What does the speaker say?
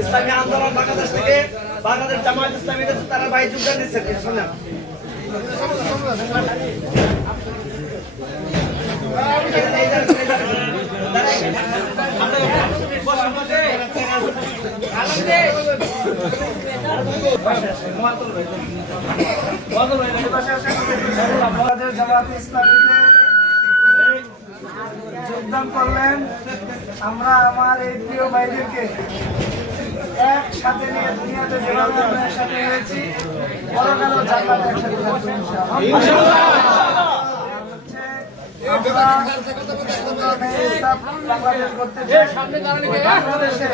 ইসলামী আন্দোলন বাংলাদেশ থেকে বাংলাদেশ জামায়াত ইসলামী তারা ভাই যোগদান দিচ্ছে শুনলাম। জামায়াত ইসলামীতে যোগদান করলেন। আমরা আমার এই প্রিয় ভাইদেরকে একসাথে নিয়ে দুনিয়াতে যেভাবে আমরা একসাথে হয়েছি পরকালও জান্নাতে একসাথে যাবো ইনশাআল্লাহ। বাংলাদেশ করতে বাংলাদেশে